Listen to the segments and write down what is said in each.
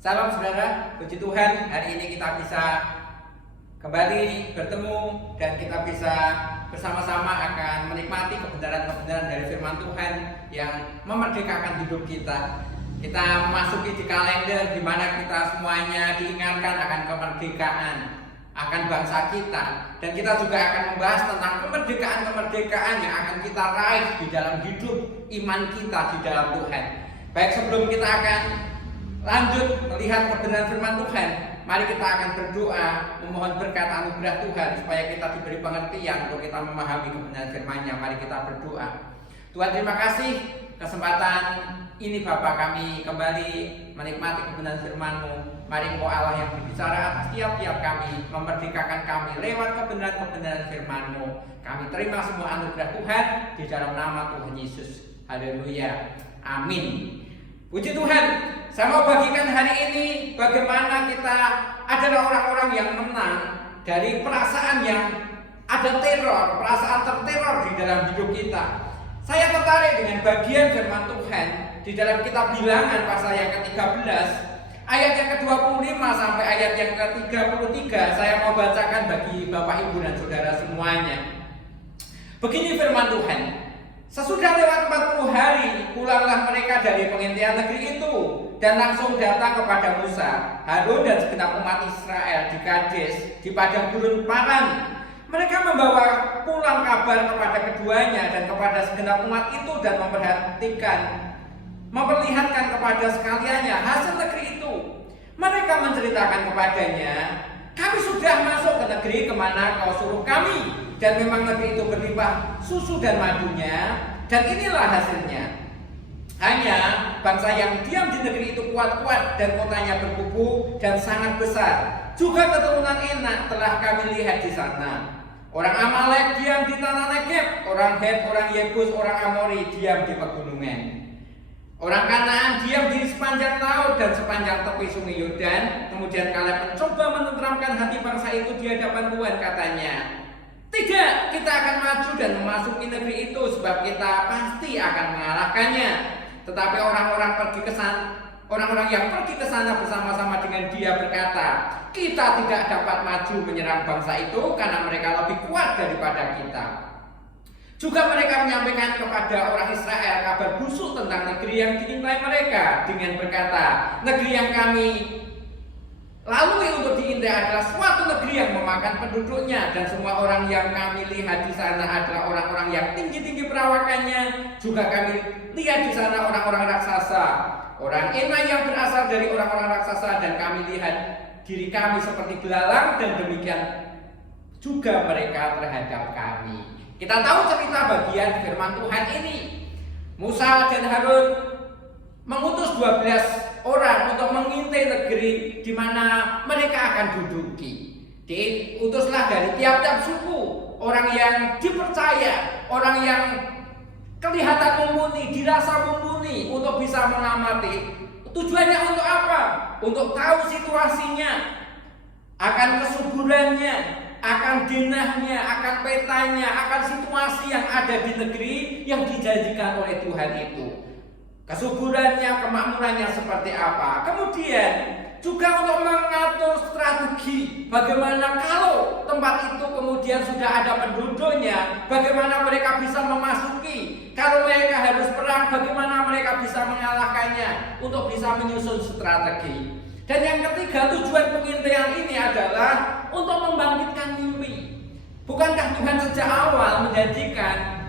Salam saudara, puji Tuhan hari ini kita bisa kembali bertemu dan kita bisa bersama-sama akan menikmati kebenaran-kebenaran dari firman Tuhan yang memerdekakan hidup kita. Kita memasuki di kalender di mana kita semuanya diingatkan akan kemerdekaan, akan bangsa kita, dan kita juga akan membahas tentang kemerdekaan-kemerdekaan yang akan kita raih di dalam hidup iman kita di dalam Tuhan. Baik, sebelum kita akan lanjut melihat kebenaran firman Tuhan, mari kita akan berdoa memohon berkat anugerah Tuhan supaya kita diberi pengertian untuk kita memahami kebenaran firman-Nya. Mari kita berdoa. Tuhan, terima kasih kesempatan ini Bapa, kami kembali menikmati kebenaran firman-Mu. Mari Engkau Allah yang berbicara atas tiap-tiap kami, memerdekakan kami lewat kebenaran-kebenaran firman-Mu. Kami terima semua anugerah Tuhan di dalam nama Tuhan Yesus. Haleluya. Amin. Puji Tuhan, saya mau bagikan hari ini bagaimana kita adalah orang-orang yang menang dari perasaan yang ada teror, perasaan terteror di dalam hidup kita. Saya tertarik dengan bagian firman Tuhan di dalam kitab Bilangan pasal yang ke-13, ayat yang ke-25 sampai ayat yang ke-33. Saya mau bacakan bagi Bapak, Ibu, dan Saudara semuanya. Begini firman Tuhan. Sesudah lewat 40 hari, pulanglah mereka dari pengintaian negeri itu dan langsung datang kepada Musa, Harun, dan segenap umat Israel di Kades, di padang gurun Paran. Mereka membawa pulang kabar kepada keduanya dan kepada segenap umat itu dan memperlihatkan kepada sekaliannya hasil negeri itu. Mereka menceritakan kepadanya, kami sudah masuk ke negeri kemana kau suruh kami, dan memang negeri itu berlimpah susu dan madunya, dan inilah hasilnya. Hanya bangsa yang diam di negeri itu kuat-kuat dan kotanya berkubu dan sangat besar. Juga keturunan Enak telah kami lihat di sana. Orang Amalek diam di tanah Negeb, orang Het, orang Yebus, orang Amori diam di pegunungan. Orang Kanaan diam di sepanjang laut dan sepanjang tepi sungai Yordan. Kemudian Kaleb mencoba menenteramkan hati bangsa itu di hadapan Tuhan, katanya, tidak, kita akan maju dan memasuki negeri itu sebab kita pasti akan mengalahkannya. Tetapi orang-orang yang pergi ke sana bersama-sama dengan dia berkata, kita tidak dapat maju menyerang bangsa itu karena mereka lebih kuat daripada kita. Juga mereka menyampaikan kepada orang Israel kabar busuk tentang negeri yang diintai mereka dengan berkata, negeri yang kami lalui untuk diintai adalah suatu negeri yang memakan penduduknya, dan semua orang yang kami lihat di sana adalah orang-orang yang tinggi-tinggi perawakannya. Juga kami lihat di sana orang-orang raksasa, orang Enak yang berasal dari orang-orang raksasa, dan kami lihat diri kami seperti belalang, dan demikian juga mereka terhadap kami. Kita tahu cerita bagian firman Tuhan ini. Musa dan Harun mengutus 12 orang untuk mengintai negeri di mana mereka akan duduki. Diutuslah dari tiap-tiap suku, orang yang dipercaya, orang yang kelihatan mumpuni, dirasa mumpuni, untuk bisa mengamati. Tujuannya untuk apa? Untuk tahu situasinya, akan kesuburannya, akan denahnya, akan petanya, akan situasi yang ada di negeri yang dijanjikan oleh Tuhan itu. Kesuburannya, kemakmurannya seperti apa. Kemudian juga untuk mengatur strategi bagaimana kalau tempat itu kemudian sudah ada penduduknya, bagaimana mereka bisa memasuki. Kalau mereka harus perang, bagaimana mereka bisa mengalahkannya, untuk bisa menyusun strategi. Dan yang ketiga, tujuan pengintaian ini adalah untuk membangkitkan mimpi. Bukankah Tuhan sejak awal menjanjikan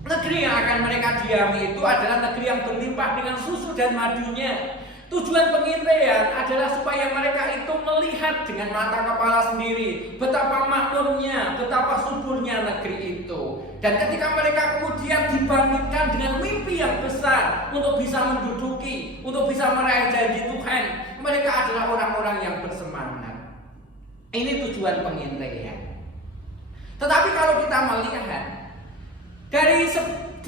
negeri yang akan mereka diami itu adalah negeri yang berlimpah dengan susu dan madunya? Tujuan pengintaian adalah supaya mereka itu melihat dengan mata kepala sendiri betapa makmurnya, betapa suburnya negeri itu. Dan ketika mereka kemudian dibangkitkan dengan mimpi yang besar untuk bisa menduduki, untuk bisa meraih janji Tuhan, mereka adalah orang-orang yang bersemangat. Ini tujuan pengintaian. Tetapi kalau kita melihat dari 12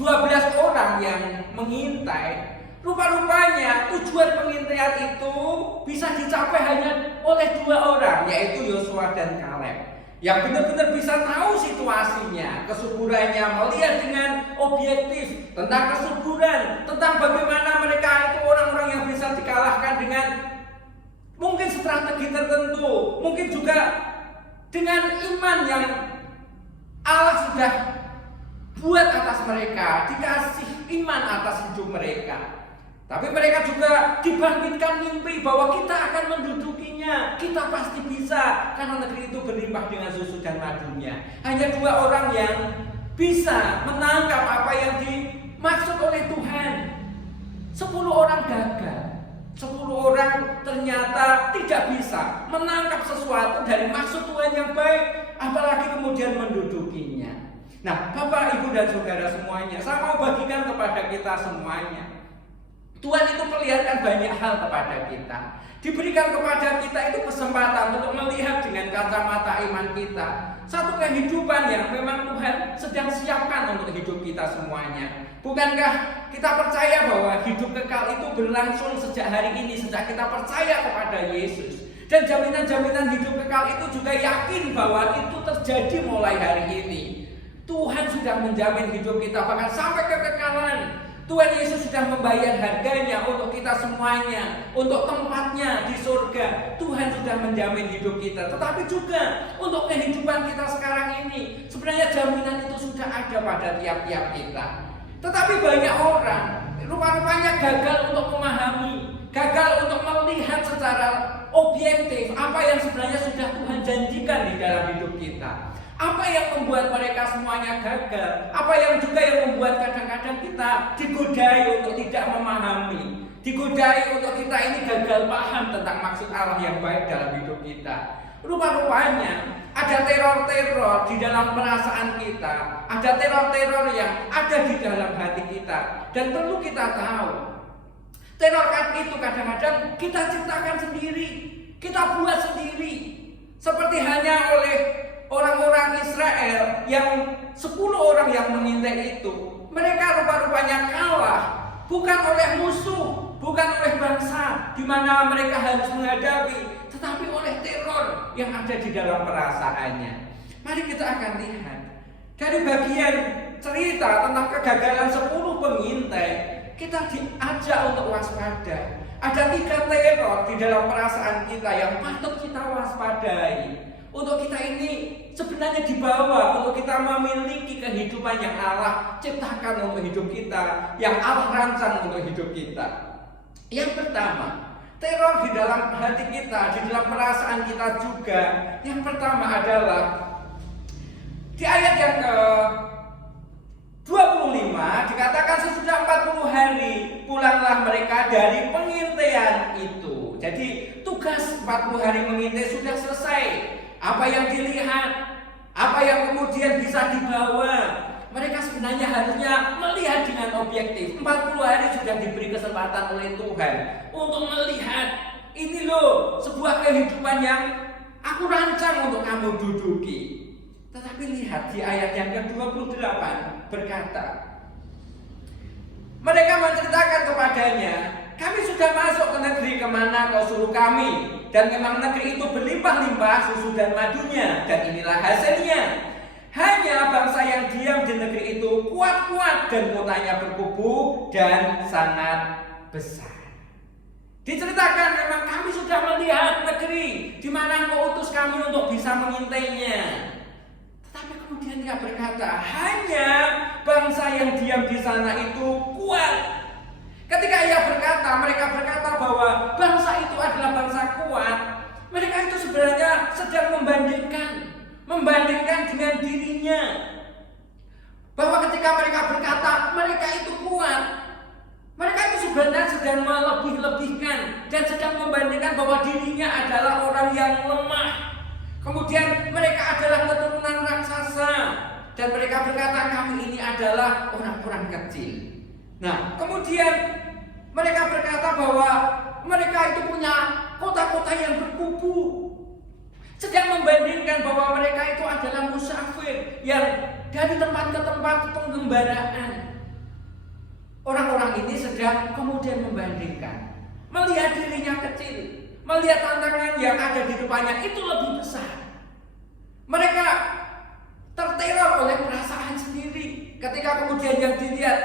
orang yang mengintai, rupa-rupanya tujuan pengintaian itu bisa dicapai hanya oleh 2 orang, yaitu Yosua dan Kaleb, yang benar-benar bisa tahu situasinya, kesuburannya, melihat dengan objektif tentang kesuburan, tentang bagaimana mereka itu orang-orang yang bisa dikalahkan dengan mungkin strategi tertentu, mungkin juga dengan iman yang Allah sudah buat atas mereka, dikasih iman atas hidup mereka. Tapi mereka juga dibangkitkan mimpi bahwa kita akan mendudukinya. Kita pasti bisa, karena negeri itu berlimpah dengan susu dan madunya. Hanya 2 orang yang bisa menangkap apa yang dimaksud oleh Tuhan. 10 orang gagal. 10 orang ternyata tidak bisa menangkap sesuatu dari maksud Tuhan yang baik, apalagi kemudian mendudukinya. Nah, Bapak, Ibu, dan Saudara semuanya, saya mau bagikan kepada kita semuanya. Tuhan itu perlihatkan banyak hal kepada kita. Diberikan kepada kita itu kesempatan untuk melihat dengan kacamata iman kita satu kehidupan yang memang Tuhan sedang siapkan untuk hidup kita semuanya. Bukankah kita percaya bahwa hidup kekal itu berlangsung sejak hari ini, sejak kita percaya kepada Yesus. Dan jaminan-jaminan hidup kekal itu juga yakin bahwa itu terjadi mulai hari ini. Tuhan sudah menjamin hidup kita bahkan sampai kekekalan. Tuhan Yesus sudah membayar harganya untuk kita semuanya, untuk tempatnya di surga. Tuhan sudah menjamin hidup kita, tetapi juga untuk kehidupan kita sekarang ini. Sebenarnya jaminan itu sudah ada pada tiap-tiap kita. Tetapi banyak orang rupa-rupanya gagal untuk memahami, gagal untuk melihat secara objektif apa yang sebenarnya sudah Tuhan janjikan di dalam hidup kita. Apa yang membuat mereka semuanya gagal? Apa yang juga yang membuat kadang-kadang kita digodai untuk tidak memahami, digodai untuk kita ini gagal paham tentang maksud Allah yang baik dalam hidup kita? Rupa-rupanya ada teror-teror di dalam perasaan kita, ada teror-teror yang ada di dalam hati kita, dan perlu kita tahu, teror itu kadang-kadang kita ciptakan sendiri, kita buat sendiri, seperti hanya oleh orang-orang Israel yang 10 orang yang mengintai itu. Mereka rupa-rupanya kalah bukan oleh musuh, bukan oleh bangsa di mana mereka harus menghadapi, tetapi oleh teror yang ada di dalam perasaannya. Mari kita akan lihat dari bagian cerita tentang kegagalan 10 pengintai. Kita diajak untuk waspada. Ada 3 teror di dalam perasaan kita yang patut kita waspadai. Untuk kita ini sebenarnya dibawa untuk kita memiliki kehidupan yang Allah ciptakan untuk hidup kita, yang Allah rancang untuk hidup kita. Yang pertama, teror di dalam hati kita, di dalam perasaan kita juga. Yang pertama adalah di ayat yang ke-25 dikatakan sesudah 40 hari pulanglah mereka dari pengintaian itu. Jadi tugas 40 hari mengintai sudah selesai. Apa yang dilihat, apa yang kemudian bisa dibawa, mereka sebenarnya harusnya melihat dengan objektif. 40 hari sudah diberi kesempatan oleh Tuhan untuk melihat, ini loh sebuah kehidupan yang aku rancang untuk kamu duduki. Tetapi lihat di ayat yang ke-28 berkata, mereka menceritakan kepadanya, kami sudah masuk ke negeri kemana kau suruh kami, dan memang negeri itu berlimpah-limpah susu dan madunya, dan inilah hasilnya. Hanya bangsa yang diam di negeri itu kuat-kuat dan kotanya berkubu dan sangat besar. Diceritakan memang kami sudah melihat negeri di mana Engkau utus kami untuk bisa mengintainya. Tetapi kemudian dia berkata, hanya bangsa yang diam di sana itu kuat. Ketika mereka berkata bahwa bangsa itu adalah bangsa kuat, mereka itu sebenarnya sedang membandingkan dengan dirinya. Bahwa ketika mereka berkata mereka itu kuat, mereka itu sebenarnya sedang melebih-lebihkan dan sedang membandingkan bahwa dirinya adalah orang yang lemah. Kemudian mereka adalah keturunan raksasa, dan mereka berkata kami ini adalah orang-orang kecil. Nah, kemudian mereka berkata bahwa mereka itu punya kota-kota yang berkubu. Sedang membandingkan bahwa mereka itu adalah musafir yang dari tempat ke tempat penggembaraan. Orang-orang ini sedang kemudian membandingkan, melihat dirinya kecil, melihat tantangan yang ada di depannya itu lebih besar. Mereka terteror oleh perasaan sendiri ketika kemudian yang dilihat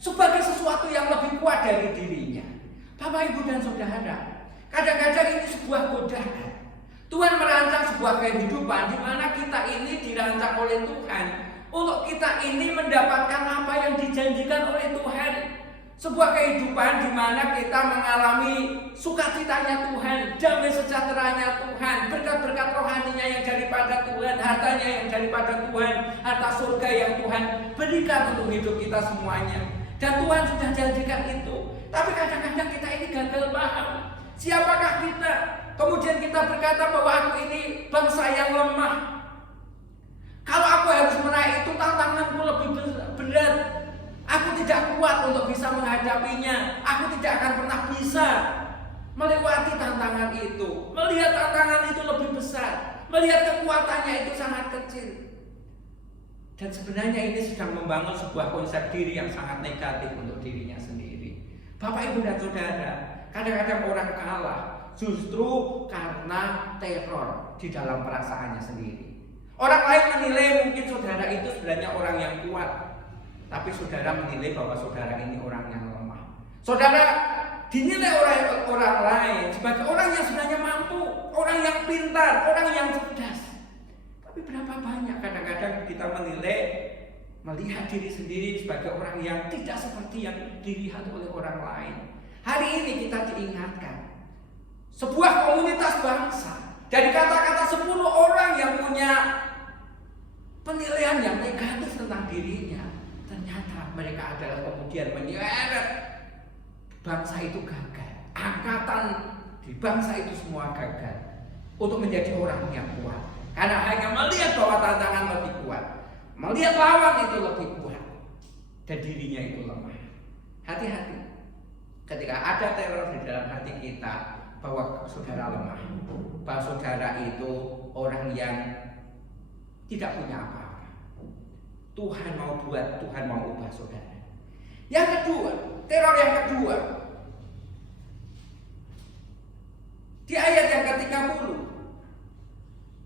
sebagai sesuatu yang lebih kuat dari dirinya. Bapak, Ibu, dan Saudara, Kadang-kadang ini sebuah godaan. Tuhan merancang sebuah kehidupan di mana kita ini dirancang oleh Tuhan untuk kita ini mendapatkan apa yang dijanjikan oleh Tuhan. Sebuah kehidupan di mana kita mengalami sukacitanya Tuhan, damai sejahteranya Tuhan, berkat-berkat rohaninya yang daripada Tuhan, hartanya yang daripada Tuhan, harta surga yang Tuhan berikan untuk hidup kita semuanya. Dan Tuhan sudah janjikan itu. Tapi kadang-kadang kita ini gagal paham. Siapakah kita? Kemudian kita berkata bahwa aku ini bangsa yang lemah. Kalau aku harus meraih itu, tantanganku lebih berat. Aku tidak kuat untuk bisa menghadapinya. Aku tidak akan pernah bisa melewati tantangan itu. Melihat tantangan itu lebih besar, melihat kekuatannya itu sangat kecil. Dan sebenarnya ini sedang membangun sebuah konsep diri yang sangat negatif untuk dirinya sendiri. Bapak, Ibu, dan Saudara, kadang-kadang orang kalah justru karena teror di dalam perasaannya sendiri. Orang lain menilai mungkin saudara itu sebenarnya orang yang kuat, tapi saudara menilai bahwa saudara ini orang yang lemah. Saudara dinilai oleh orang lain sebagai orang yang sebenarnya mampu, orang yang pintar, orang yang cerdas. Tapi berapa banyak kadang-kadang kita melihat diri sendiri sebagai orang yang tidak seperti yang dilihat oleh orang lain. Hari ini kita diingatkan sebuah komunitas bangsa dari kata-kata 10 orang yang punya penilaian yang negatif tentang dirinya, ternyata mereka adalah kemudian menyeret bangsa itu gagal. Angkatan di bangsa itu semua gagal untuk menjadi orang yang kuat, karena hanya melihat bahwa tantangan lebih kuat, melihat lawan itu lebih kuat, dan dirinya itu lemah. Hati-hati ketika ada teror di dalam hati kita bahwa saudara lemah, bahwa saudara itu orang yang tidak punya apa-apa. Tuhan mau buat, Tuhan mau ubah saudara. Yang kedua, teror yang kedua, di ayat yang ke-30,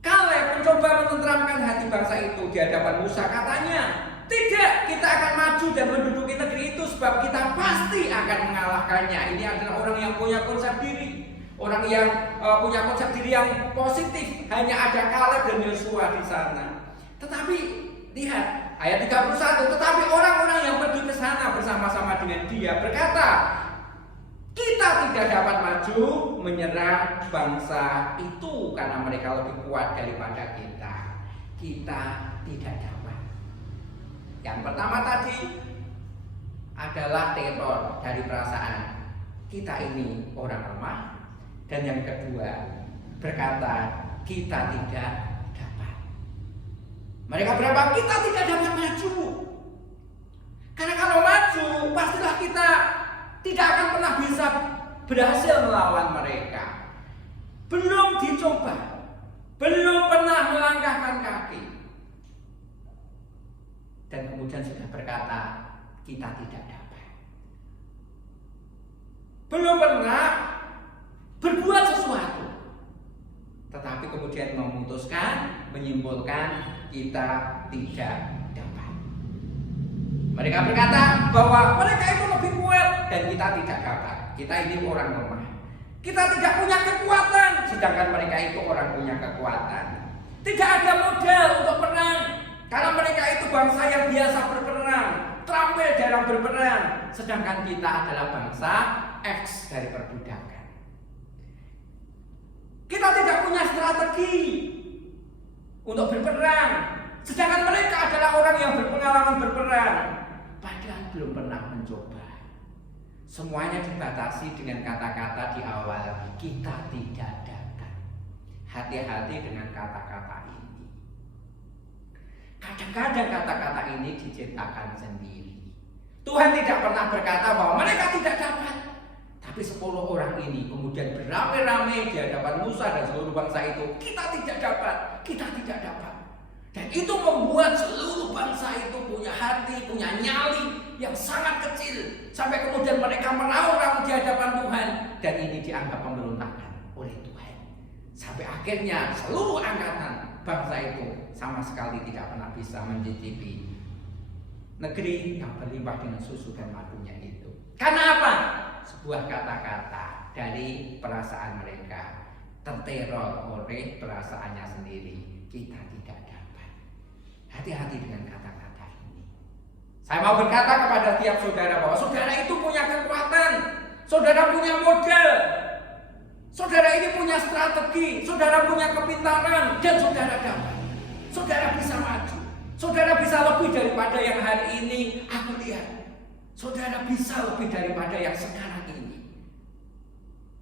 Kaleb mencoba menenteramkan hati bangsa itu di hadapan Musa. Katanya, tidak, kita akan maju dan menduduki negeri itu sebab kita pasti akan mengalahkannya. Ini adalah orang yang punya konsep diri, orang yang punya konsep diri yang positif. Hanya ada Kaleb dan Yosua di sana. Tetapi lihat ayat 31, tetapi orang-orang yang pergi ke sana bersama-sama dengan dia berkata, kita tidak dapat maju menyerang bangsa itu karena mereka lebih kuat daripada kita. Kita tidak dapat. Yang pertama tadi adalah teror dari perasaan kita ini orang lemah. Dan yang kedua berkata kita tidak dapat. Mereka berapa? Kita tidak dapat maju. Karena kalau maju pastilah kita tidak akan pernah bisa berhasil melawan mereka. Belum dicoba, belum pernah melangkahkan kaki, dan kemudian sudah berkata kita tidak dapat. Belum pernah berbuat sesuatu, tetapi kemudian memutuskan, menyimpulkan kita tidak dapat. Mereka berkata bahwa mereka itu lebih kuat dan kita tidak dapat. Kita ini orang lemah. Kita tidak punya kekuatan, sedangkan mereka itu orang punya kekuatan. Tidak ada modal untuk perang, karena mereka itu bangsa yang biasa berperang, terampil dalam berperang, sedangkan kita adalah bangsa X dari perbudakan. Kita tidak punya strategi untuk berperang, sedangkan mereka adalah orang yang berpengalaman berperang, padahal belum pernah mencoba. Semuanya dibatasi dengan kata-kata di awal, kita tidak dapat. Hati-hati dengan kata-kata ini. Kadang-kadang kata-kata ini diciptakan sendiri. Tuhan tidak pernah berkata bahwa mereka tidak dapat. Tapi 10 orang ini kemudian beramai-ramai di hadapan Musa dan seluruh bangsa itu, kita tidak dapat, kita tidak dapat. Dan itu membuat seluruh bangsa itu punya hati, punya nyali yang sangat kecil. Sampai kemudian mereka meraung-raung di hadapan Tuhan. Dan ini dianggap pemberontakan oleh Tuhan. Sampai akhirnya seluruh angkatan bangsa itu sama sekali tidak pernah bisa mencicipi negeri yang berlimpah dengan susu dan madunya itu. Karena apa? sebuah kata-kata dari perasaan mereka, terteror oleh perasaannya sendiri. Kita tidak dapat. Hati-hati dengan kata-kata ini. Saya mau berkata kepada tiap saudara bahwa saudara itu punya kekuatan, saudara punya modal, saudara ini punya strategi, saudara punya kepintaran, dan saudara dapat. Saudara bisa maju, saudara bisa lebih daripada yang hari ini aku lihat. Saudara bisa lebih daripada yang sekarang ini.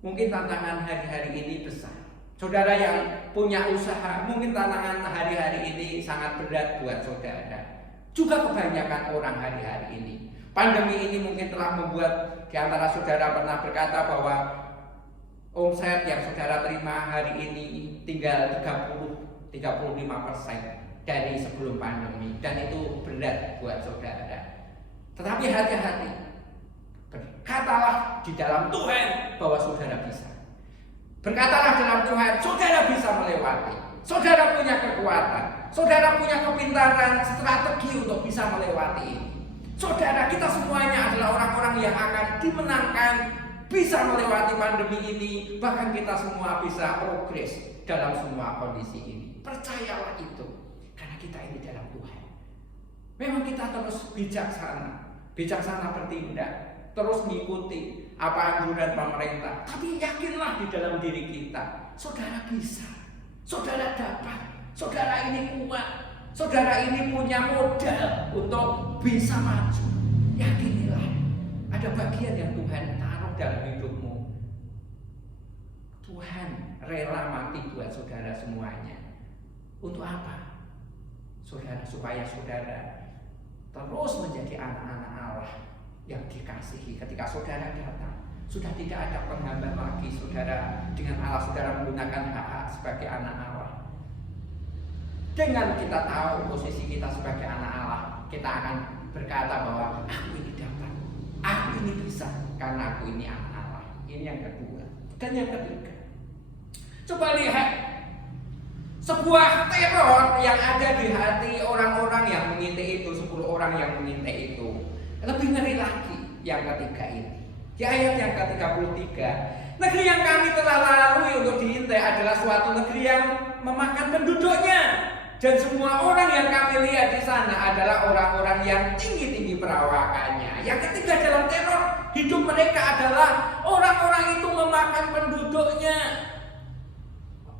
Mungkin tantangan hari-hari ini besar. Saudara yang punya usaha, mungkin tantangan hari-hari ini sangat berat buat saudara. Juga kebanyakan orang hari-hari ini. Pandemi ini mungkin telah membuat di antara saudara pernah berkata bahwa omset yang saudara terima hari ini tinggal 35% dari sebelum pandemi, dan itu berat buat saudara. Tetapi hati-hati, berkatalah di dalam Tuhan bahwa saudara bisa. Berkatalah dalam Tuhan, saudara bisa melewati. Saudara punya kekuatan, saudara punya kepintaran, strategi untuk bisa melewati ini. Saudara, kita semuanya adalah orang-orang yang akan dimenangkan, bisa melewati pandemi ini. Bahkan kita semua bisa progres dalam semua kondisi ini. Percayalah itu, karena kita ini dalam Tuhan. Memang kita terus bijaksana bertindak, terus mengikuti apa anjuran pemerintah. Tapi yakinlah di dalam diri kita, saudara bisa, saudara dapat, saudara ini kuat, saudara ini punya modal untuk bisa maju. Yakinilah, ada bagian yang Tuhan taruh dalam hidupmu. Tuhan rela mati buat saudara semuanya. Untuk apa? Saudara, supaya saudara terus menjadi anak-anak Allah yang dikasihi. Ketika saudara datang, sudah tidak ada penghambat lagi saudara dengan Allah. Saudara menggunakan hak sebagai anak Allah. Dengan kita tahu posisi kita sebagai anak Allah, kita akan berkata bahwa aku ini dapat, aku ini bisa, karena aku ini anak Allah. Ini yang kedua. Dan yang ketiga, coba lihat sebuah teror yang ada di hati orang-orang yang mengintai itu, 10 orang yang mengintai itu. Lebih ngeri lagi yang ketiga ini. Di ayat yang ke-33, negeri yang kami telah lalui untuk diintai adalah suatu negeri yang memakan penduduknya. Dan semua orang yang kami lihat di sana adalah orang-orang yang tinggi-tinggi perawakannya. Yang ketiga dalam teror hidup mereka adalah orang-orang itu memakan penduduknya.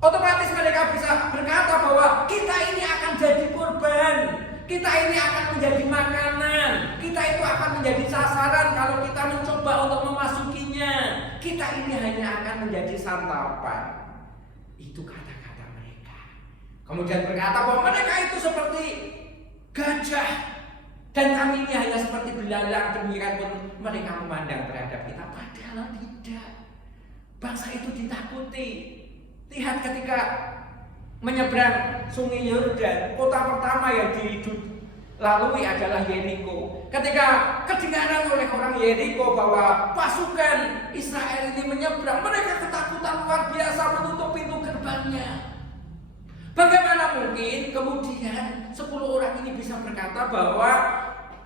Otomatis mereka bisa berkata bahwa kita ini akan jadi korban, kita ini akan menjadi makanan, kita itu akan menjadi sasaran kalau kita mencoba untuk memasukinya. Kita ini hanya akan menjadi santapan. Itu kata-kata mereka. Kemudian berkata bahwa mereka itu seperti gajah dan kami ini hanya seperti belalang. Demikian pun mereka memandang terhadap kita. Padahal tidak. Bangsa itu ditakuti. Lihat ketika menyeberang sungai Yordan, kota pertama yang dilalui adalah Yeriko. Ketika kedengaran oleh orang Yeriko bahwa pasukan Israel ini menyeberang, mereka ketakutan luar biasa menutup pintu gerbangnya. Bagaimana mungkin kemudian 10 orang ini bisa berkata bahwa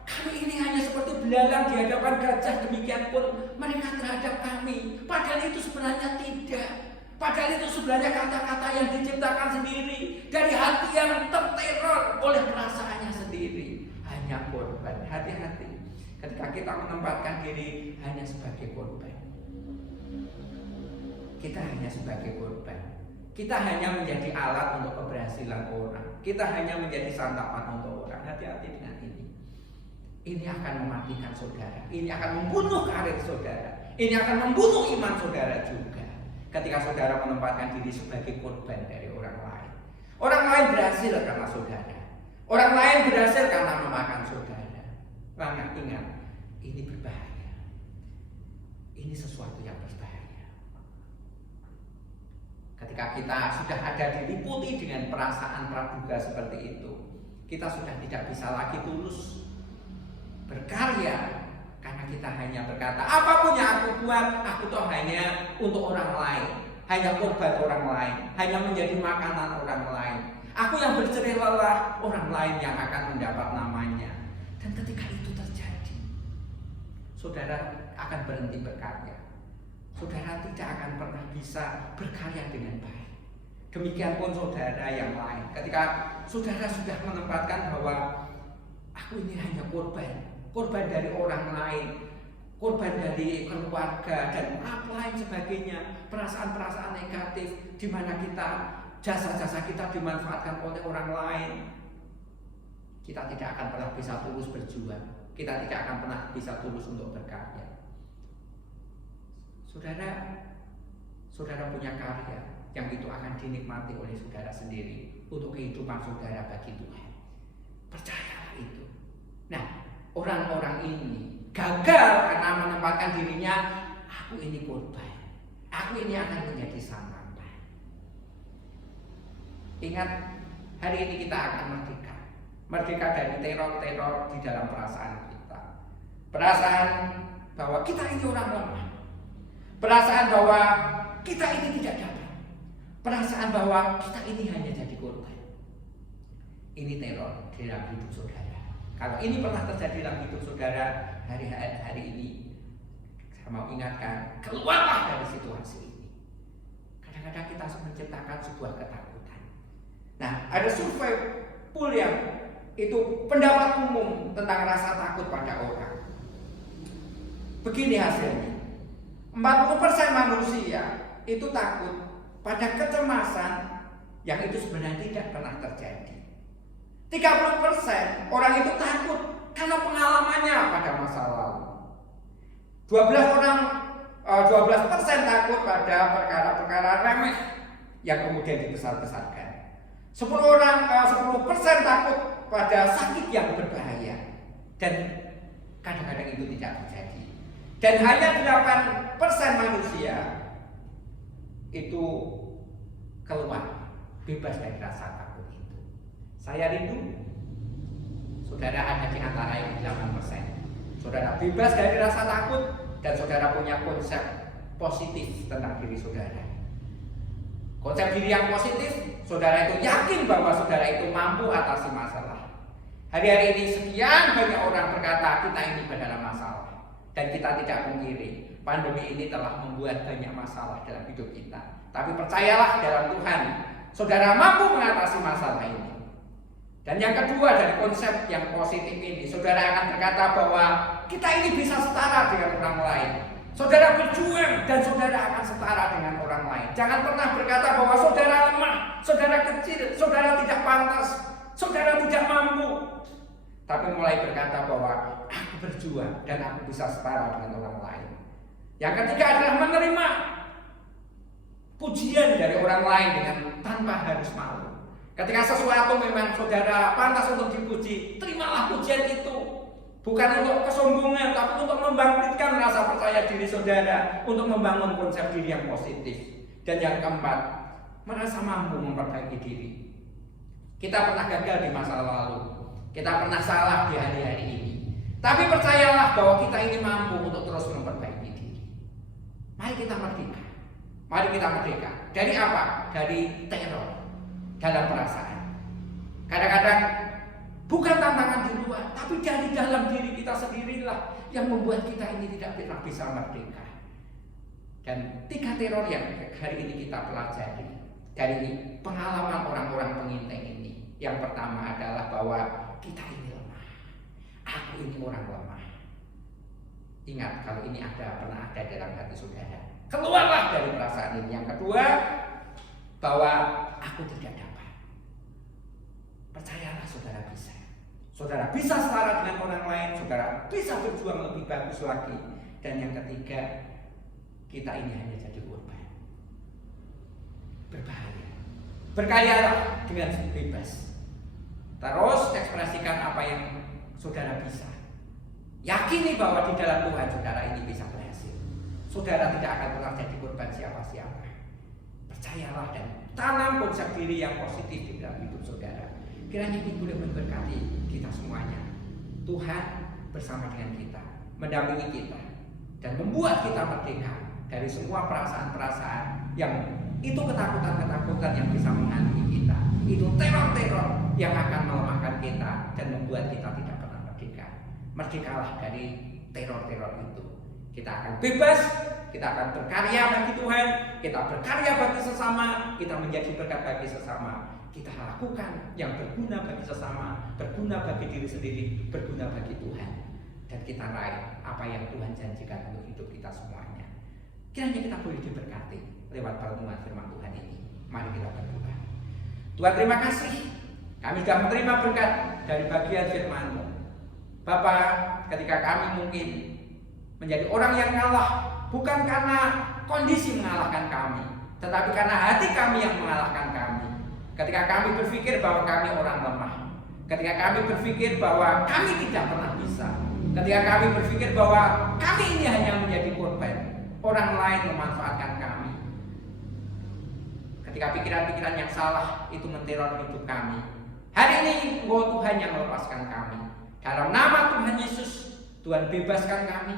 kami ini hanya seperti belalang di hadapan gajah, demikian pun mereka terhadap kami. Padahal itu sebenarnya tidak. Padahal itu sebenarnya kata-kata yang diciptakan sendiri dari hati yang terteror oleh perasaannya sendiri. Hanya korban. Hati-hati ketika kita menempatkan diri hanya sebagai korban. Kita hanya sebagai korban. Kita hanya menjadi alat untuk keberhasilan orang. Kita hanya menjadi santapan untuk orang. Hati-hati dengan ini. Ini akan mematikan saudara. Ini akan membunuh karir saudara. Ini akan membunuh iman saudara juga. Ketika saudara menempatkan diri sebagai korban dari orang lain. Orang lain berhasil karena saudara. Orang lain berhasil karena memakan saudara. Maka ingat, ini berbahaya. Ini sesuatu yang berbahaya. Ketika kita sudah ada diliputi dengan perasaan praduga seperti itu, kita sudah tidak bisa lagi tulus berkarya. Karena kita hanya berkata, apapun yang aku buat, aku tuh hanya untuk orang lain. Hanya korban orang lain. Hanya menjadi makanan orang lain. Aku yang berjerih lelah, orang lain yang akan mendapat namanya. Dan ketika itu terjadi, saudara akan berhenti berkarya. Saudara tidak akan pernah bisa berkarya dengan baik. Demikian pun saudara yang lain. Ketika saudara sudah menempatkan bahwa aku ini hanya korban dari orang lain, korban dari keluarga dan apa lain sebagainya, perasaan-perasaan negatif di mana kita jasa-jasa kita dimanfaatkan oleh orang lain, kita tidak akan pernah bisa tulus berjuang. Kita tidak akan pernah bisa tulus untuk berkarya. Saudara punya karya yang itu akan dinikmati oleh saudara sendiri untuk kehidupan saudara bagi Tuhan. Percayalah itu. Nah, orang-orang ini gagal karena menempatkan dirinya, aku ini korban, aku ini akan menjadi sampan. Ingat, hari ini kita akan merdeka dari teror-teror di dalam perasaan kita. Perasaan bahwa kita ini orang lemah, perasaan bahwa kita ini tidak dapat, perasaan bahwa kita ini hanya jadi korban. Ini teror di dalam hidup saudara. Kalau ini pernah terjadi dalam hidup saudara hari ini, saya mau ingatkan, keluarlah dari situasi ini. Kadang-kadang kita menciptakan sebuah ketakutan. Nah, ada survei pool yang itu pendapat umum tentang rasa takut pada orang. Begini hasilnya, 40% manusia itu takut pada kecemasan yang itu sebenarnya tidak pernah terjadi. 30% orang itu takut karena pengalamannya pada masa lalu. 12% takut pada perkara-perkara remeh yang kemudian dibesar-besarkan. 10% takut pada sakit yang berbahaya dan kadang-kadang itu tidak terjadi. Dan hanya 8% manusia itu keluar bebas dari rasa takut itu. Saya rindu saudara ada di antara yang 8%. Saudara bebas dari rasa takut dan saudara punya konsep positif tentang diri saudara. Konsep diri yang positif, saudara itu yakin bahwa saudara itu mampu atasi masalah. Hari-hari ini sekian banyak orang berkata kita ini dalam masalah. Dan kita tidak mengkiri, pandemi ini telah membuat banyak masalah dalam hidup kita. Tapi percayalah dalam Tuhan, saudara mampu mengatasi masalah ini. Dan yang kedua dari konsep yang positif ini, saudara akan berkata bahwa kita ini bisa setara dengan orang lain. Saudara berjuang dan saudara akan setara dengan orang lain. Jangan pernah berkata bahwa saudara lemah, saudara kecil, saudara tidak pantas, saudara tidak mampu. Tapi mulai berkata bahwa aku berjuang dan aku bisa setara dengan orang lain. Yang ketiga adalah menerima pujian dari orang lain dengan tanpa harus malu. Ketika sesuatu memang saudara pantas untuk dipuji, terimalah pujian itu. Bukan untuk kesombongan, tapi untuk membangkitkan rasa percaya diri saudara, untuk membangun konsep diri yang positif. Dan yang keempat, merasa mampu memperbaiki diri. Kita pernah gagal di masa lalu, kita pernah salah di hari-hari ini. Tapi percayalah bahwa kita ini mampu untuk terus memperbaiki diri. Mari kita merdeka. Mari kita merdeka. Dari apa? Dari teror dalam perasaan. Kadang-kadang bukan tantangan di luar, tapi dari dalam diri kita sendirilah yang membuat kita ini tidak pernah bisa merdeka. Dan 3 teror yang hari ini kita pelajari dari pengalaman orang-orang pengintai ini. Yang pertama adalah bahwa kita ini lemah. Aku ini orang lemah. Ingat, kalau ini pernah ada dalam hati saudara, keluarlah dari perasaan ini. Yang kedua, bahwa aku tidak dapat. Percayalah saudara bisa. Saudara bisa setara dengan orang lain, saudara bisa berjuang lebih bagus lagi. Dan yang ketiga, kita ini hanya jadi korban. Berbahaya. Berkaryalah dengan bebas. Terus ekspresikan apa yang saudara bisa. Yakini bahwa di dalam Tuhan saudara ini bisa berhasil. Saudara tidak akan pernah jadi korban siapa-siapa. Percayalah dan tanam konsep diri yang positif di dalam hidup saudara. Kiranya ini boleh memberkati kita semuanya. Tuhan bersama dengan kita, mendampingi kita, dan membuat kita merdeka dari semua perasaan-perasaan yang itu ketakutan-ketakutan yang bisa menghantui kita. Itu teror-teror yang akan melemahkan kita dan membuat kita tidak pernah merdeka. Merdekalah dari teror-teror itu. Kita akan bebas, kita akan berkarya bagi Tuhan, kita berkarya bagi sesama, kita menjadi berkat bagi sesama. Kita lakukan yang berguna bagi sesama, berguna bagi diri sendiri, berguna bagi Tuhan. Dan kita raih apa yang Tuhan janjikan untuk hidup kita semuanya. Kiranya kita boleh diberkati lewat pertemuan firman Tuhan ini. Mari kita berdoa. Tuhan, terima kasih, kami sudah menerima berkat dari bagian firman-Mu. Bapa, ketika kami mungkin menjadi orang yang kalah, bukan karena kondisi mengalahkan kami, tetapi karena hati kami yang mengalahkan kami. Ketika kami berpikir bahwa kami orang lemah, ketika kami berpikir bahwa kami tidak pernah bisa, ketika kami berpikir bahwa kami ini hanya menjadi korban, orang lain memanfaatkan kami. Ketika pikiran-pikiran yang salah itu menteror hidup kami, hari ini Engkau Tuhan yang melepaskan kami. Dalam nama Tuhan Yesus, Tuhan bebaskan kami,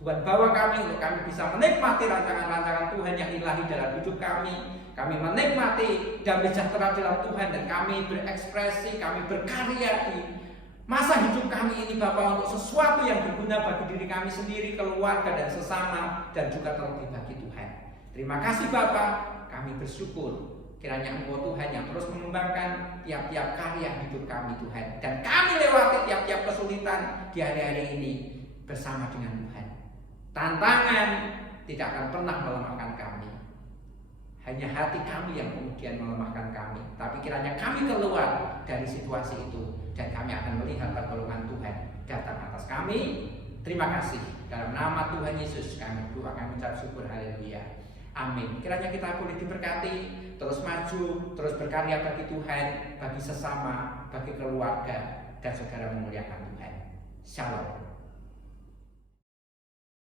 Tuhan bawa kami untuk kami bisa menikmati rancangan-rancangan Tuhan yang ilahi dalam hidup kami. Kami menikmati damai sejahtera dalam Tuhan, dan kami berekspresi, kami berkarya di masa hidup kami ini Bapa untuk sesuatu yang berguna bagi diri kami sendiri, keluarga dan sesama, dan juga terlebih bagi Tuhan. Terima kasih Bapa, kami bersyukur kiranya Engkau Tuhan yang terus mengembangkan tiap-tiap karya hidup kami Tuhan, dan kami lewati tiap-tiap kesulitan di hari-hari ini bersama dengan Tuhan. Tantangan tidak akan pernah melemahkan kami. Hanya hati kami yang kemudian melemahkan kami. Tapi kiranya kami keluar dari situasi itu, dan kami akan melihat pertolongan Tuhan datang atas kami. Terima kasih. Dalam nama Tuhan Yesus kami berdoa, kami mengucap syukur. Haleluya. Amin. Kiranya kita boleh diberkati, terus maju, terus berkarya bagi Tuhan, bagi sesama, bagi keluarga, dan saudara memuliakan Tuhan. Shalom.